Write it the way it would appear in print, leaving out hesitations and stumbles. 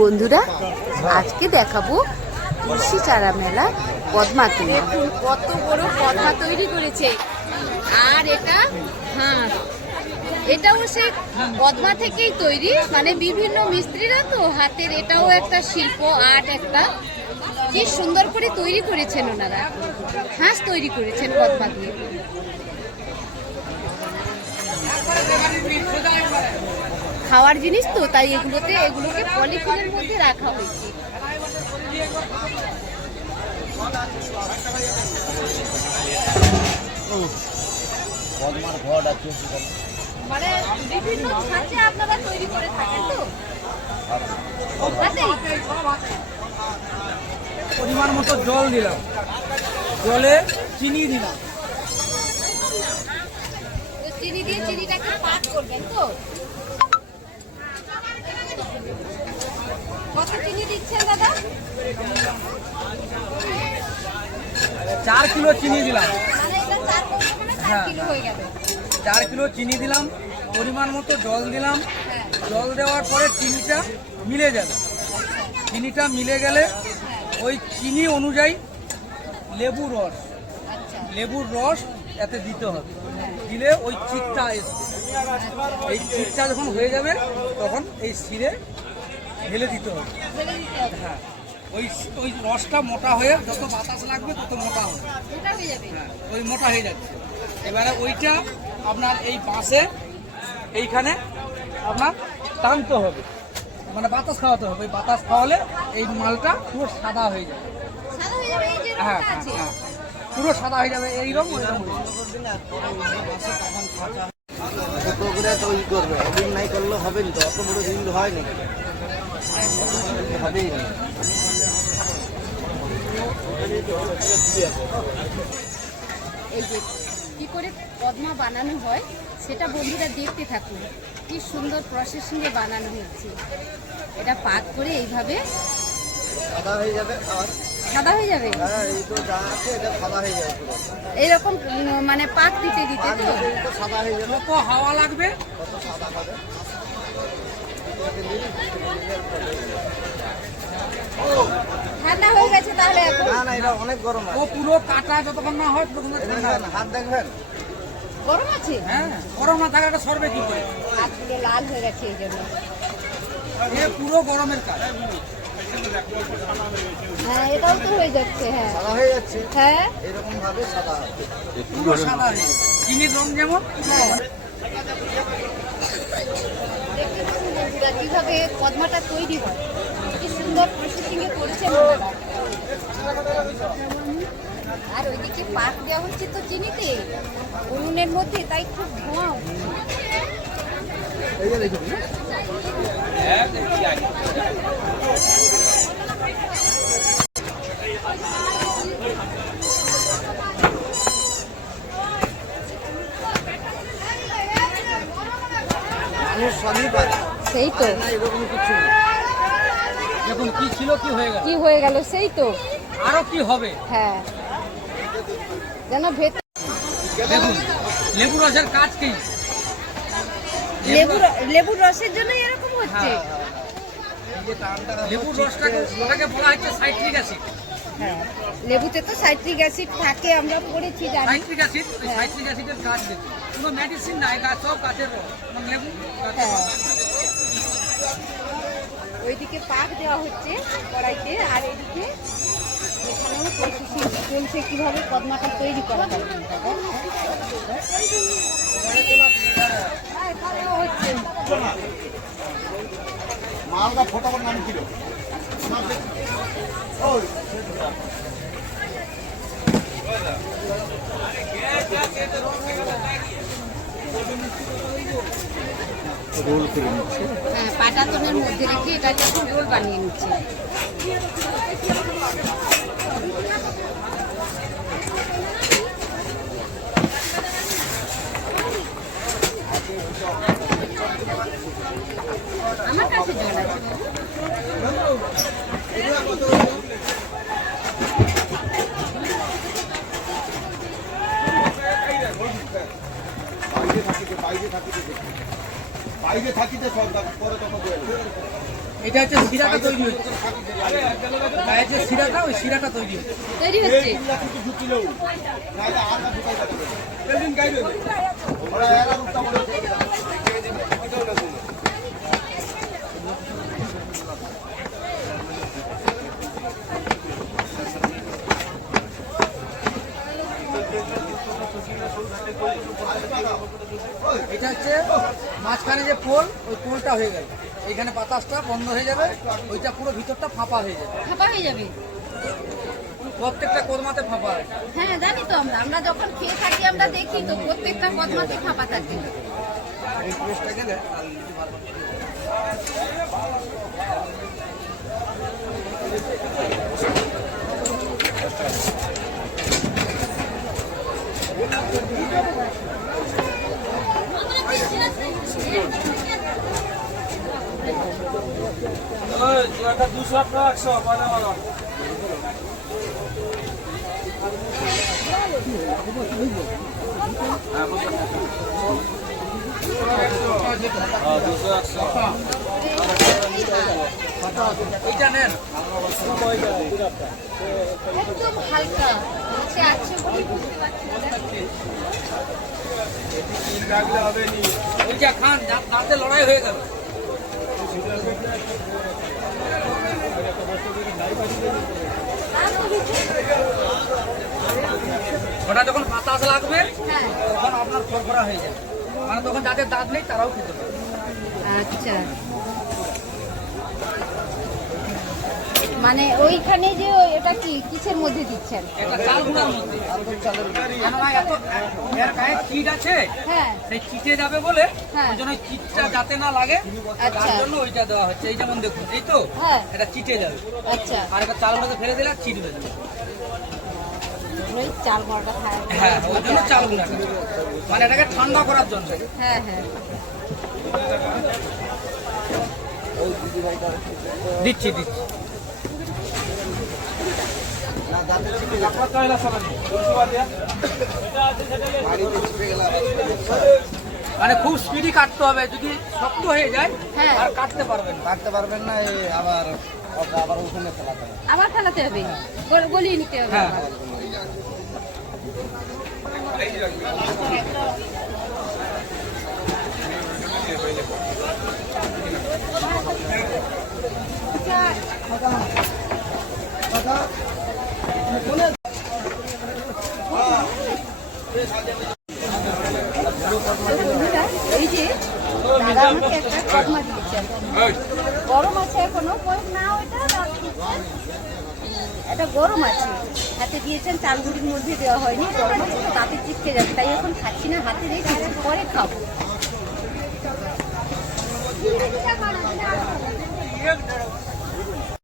বন্ধুরা আজকে দেখাবো তুলসী চারা মেলা পদ্মা তৈরি। দেখুন কত বড় পদ্মা তৈরি করেছে। আর এটা হাঁস, এটাও সেই পদ্মা থেকেই তৈরি, মানে বিভিন্ন মিস্ত্রিরা তো হাতের, এটাও একটা শিল্প আর্ট একটা। কি সুন্দর করে তৈরি করেছেন ওনারা, হাঁস তৈরি করেছেন পদ্মা দিয়ে। খাওয়ার জিনিস তো, তাই এগুলোকে পলিথিনের মধ্যে রাখা হয়েছে। মানে বিভিন্ন ছাঁচে আপনারা তৈরি করে থাকেন তো? পরিমাণ মতো জল দিলাম, জলে চিনি দিলাম। চিনি দিয়ে চিনিটাকে পাক করবেন তো? কত চিনি দিচ্ছেন দাদা? 4 কিলো চিনি দিলাম। মানে এটা 4 কিলো হয়ে গেল। 4 কিলো চিনি দিলাম, পরিমাণ মতো জল দিলাম। জল দেওয়ার পরে চিনিটা মিলে যাবে। চিনিটা মিলে গেলে ওই চিনি অনুযায়ী লেবুর রস এতে দিতে হবে। দিলে ওই চিটটা আসবে। এই চিটটা যখন হয়ে যাবে তখন এই শিরে ঢেলে দিতে হবে। হ্যাঁ, ওই রসটা মোটা হয়ে যত বাতাস লাগবে তত মোটা হবে। হ্যাঁ, ওই মোটা হয়ে যাচ্ছে। এবারে ওইটা আপনার এই বাঁশে এইখানে আপনার টানতে হবে, মানে বাতাস খাওয়াতে হবে। ওই বাতাস খাওয়ালে এই মালটা পুরো সাদা হয়ে যাবে। হ্যাঁ হ্যাঁ, পুরো সাদা হয়ে যাবে। এইরকম ছোট করে তৈরি করবে, রিল নাই করলে হবে না তো, অত বড় রিল হয় না, হবেই না। এই যে কি করে পদ্মা বানানো হয় সেটা বন্ধুরা দেখতে থাকুন। কি সুন্দর প্রসেসিংয়ে বানানো হচ্ছে। এটা পাক করে এইভাবে সাদা হয়ে যাবে। আর সাদা হয়ে যাবে। হ্যাঁ, এই তো যা আছে এটা সাদা হয়ে যাবে পুরো। এইরকম মানে পাক দিতে দিতে তো তো সাদা হয়ে যাবে। যত হাওয়া লাগবে কত সাদা হবে। ঠান্ডা হয়ে গেছে তাহলে এখন? না না, এটা অনেক গরম আছে। ও পুরো কাটা যতক্ষণ না হয় ততক্ষণ ঠান্ডা হবে। হাত দেখবেন, গরম আছে? হ্যাঁ, গরম না থাকাটা সরবে কি করে? হাত পুরো লাল হয়ে গেছে এই জন্য। এ পুরো গরমের কাজ। হ্যাঁ, এটাও তো হয়ে যাচ্ছে। হ্যাঁ সাদা হয়ে যাচ্ছে। হ্যাঁ এরকম ভাবে সাদা হবে। পুরো সাদা হয়ে যাবে। চিনির রং যেমন। হ্যাঁ, দেখতে পাচ্ছেন বন্ধুরা কিভাবে পদ্মাটা তৈরি হয়। কি সুন্দর প্রসেসিংয়ে করেছেন ওনারা। আর ওইদিকে পাক দেওয়া হচ্ছে তো চিনিতে উনুনের মধ্যে, তাই খুব ধোঁয়া উঠছে। এই যে দেখুন, মানুষ সবই পারে। সেই তো না, এরকম কিছু না। দেখুন কি ছিল কি হয়ে গেল, কি হয়ে গেল, সেই তো। আরো কি হবে। হ্যাঁ, যেন ভেতর দেখুন লেবু রসের কাজ কি। লেবুর রসের জন্য এরকম হচ্ছে। এই যে টানটা লেবুর রসটাকে ওটাকে বলা হচ্ছে সাইট্রিক অ্যাসিড। হ্যাঁ, লেবুতে তো সাইট্রিক অ্যাসিড থাকে, আমরা পড়েছি জানি। সাইট্রিক অ্যাসিড, ওই সাইট্রিক অ্যাসিডের কাজ দেখুন। কোনো মেডিসিন নাই, গাছ সব গাছের রস। এবং লেবু গাছের হ্যাঁ, রস। ওইদিকে পাক দেওয়া হচ্ছে কড়াইতে, আর এদিকে এখানেও প্রসেসিং চলছে কিভাবে পদ্মাটা তৈরি করা হবে। হচ্ছে মালটা ফটাফট নাম ছিল। রোল করে নিচ্ছে। হ্যাঁ, পাটাতনের মধ্যে রেখে এটাকে এখন রোল বানিয়ে নিচ্ছে। আমার কাছে জল আছে। বাইরে থাকিতে সব পরে কথা বলে এটা হচ্ছে শিরাটা তৈরি হচ্ছে, গায়ের যে শিরাটা ওই শিরাটা তৈরি হচ্ছে। তৈরি হচ্ছে। এটা হচ্ছে মাঝখানে যে পোল, ওই পোলটা হয়ে গেল, এইখানে বাতাসটা বন্ধ হয়ে যাবে, ওইটা পুরো ভিতরটা ফাঁপা হয়ে যাবে। ফাঁপা হয়ে যাবে। প্রত্যেকটা কোরমাতে ফাঁপা হয়। হ্যাঁ জানি তো, আমরা যখন খেয়ে থাকি আমরা দেখি তো প্রত্যেকটা কদমাতে ফাঁপা থাকে। এই পেস্টটা গেলে এইটা নেন। একদম হালকা হচ্ছে আছে বলে বুঝতে পারছি না। ওইটা খান, দাঁতে লড়াই হয়ে গেল। ওটা যখন বাতাস লাগবে হ্যাঁ তখন আপনার খরখরা হয়ে যাবে, মানে তখন যাদের দাঁত নেই তারাও খেতে পারে। আচ্ছা, মানে ওইখানে যে এটা কি কিসের মধ্যে দিচ্ছেন? এটা চাল গুঁড়ার মধ্যে, কেননা এত এর গায়ে চিট আছে, হ্যাঁ সেই চিটে যাবে বলে হ্যাঁ। ওই জন্য ওই চিটটা যাতে না লাগে আচ্ছা। তার জন্য ওইটা দেওয়া হচ্ছে। এই যেমন দেখুন, এই তো হ্যাঁ এটা চিটে যাবে, আচ্ছা, আর এটা চাল মধ্যে ফেলে দিলে আর চিট হয়ে যাবে। ওই চাল বড়টা খায়। হ্যাঁ, ওই জন্য চাল গুঁড়াটা, মানে এটাকে ঠান্ডা করার জন্য। হ্যাঁ হ্যাঁ দিচ্ছি দিচ্ছি। না দাঁতে চিপে গেলে বাড়িতে চিপে গেলে মানে খুব স্পিডি কাটতে হবে, যদি শক্ত হয়ে যায় হ্যাঁ। আর কাটতে পারবেন না। কাটতে পারবেন না, এই আবার আবার ওখানে ফেলাতে হবে। আবার ফেলাতে হবে, গলিয়ে নিতে হবে হ্যাঁ। আবার। বন্ধুরা, এই যে দাদা আমাকে একটা কদমা দিয়েছেন, গরম আছে এখনো, না ওইটা এটা গরম আছে, হাতে দিয়েছেন, চালগুড়ির মধ্যে দেওয়া হয়নি, গরম আছে তো দাঁতে চিপকে যাবে, তাই এখন খাচ্ছি না, হাতে রেখে পরে খাবো।